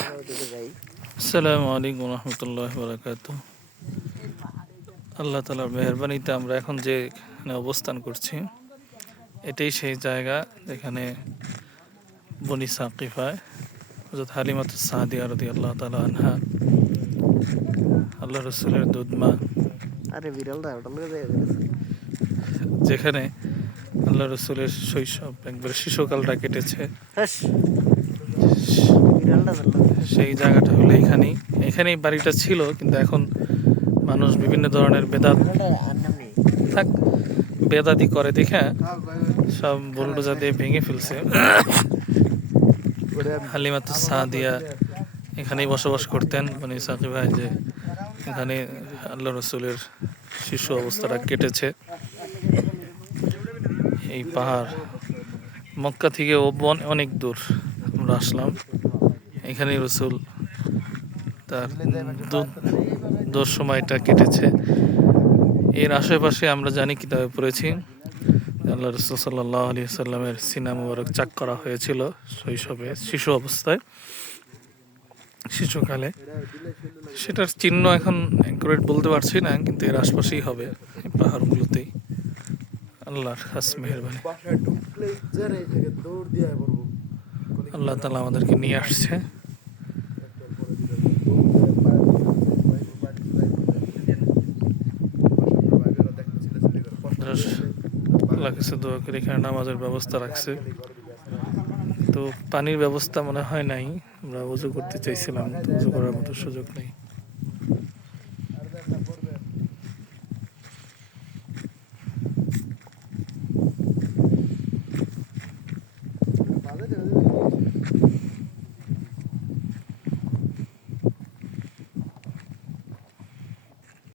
আসসালামু আলাইকুম রহমতুল্লাহ বারাকাত। আল্লাহ তালার মেহরবানিতে আমরা এখন যেখানে অবস্থান করছি এটাই সেই জায়গা যেখানে বনি সাকিফায় হযরত হালিমাতুস সাদিয়া রাদিয়াল্লাহু তাআলা আনহা আল্লাহ রসুলের দুধমা, যেখানে আল্লাহ রসুলের শৈশব একবার শিশুকালটা কেটেছে, সেই জায়গাটা হলো এখানেই বাড়িটা ছিল। কিন্তু এখন মানুষ বিভিন্ন ধরনের বেদাতি করে দেখে সব বুলডোজার দিয়ে ভেঙে ফেলছে। হালিমাতুস সাদিয়া এখানেই বসবাস করতেন। বনি সাকিফা, যে এখানে আল্লাহ রসুলের শিশু অবস্থাটা কেটেছে। এই পাহাড় মক্কা থেকে অনেক দূর আমরা আসলাম। এখানেই রসুল তার দূর সময়টা কেটেছে। এর আশেপাশে আমরা জানি, কিতাবে পড়েছি, আল্লাহ রসুল সাল্লাল্লাহু আলাইহি সাল্লামের সিনা মুবারক চাক করা হয়েছিল শৈশবে, শিশু অবস্থায়, শিশুকালে। সেটার চিহ্ন এখন অ্যাকুরেট বলতে পারছি না, কিন্তু এর আশপাশেই হবে, এই পাহাড়গুলোতেই। আল্লাহর খাস মেহেরবানি, আল্লাহ তাআলা আমাদেরকে নিয়ে আসছে। আল্লাহ কাছে দোয়া করে এখানে নামাজের ব্যবস্থা রাখছে। তো পানির ব্যবস্থা মনে হয় নাই, আমরা উজু করতে চাইছিলাম, তো উজু করার মতো সুযোগ নেই।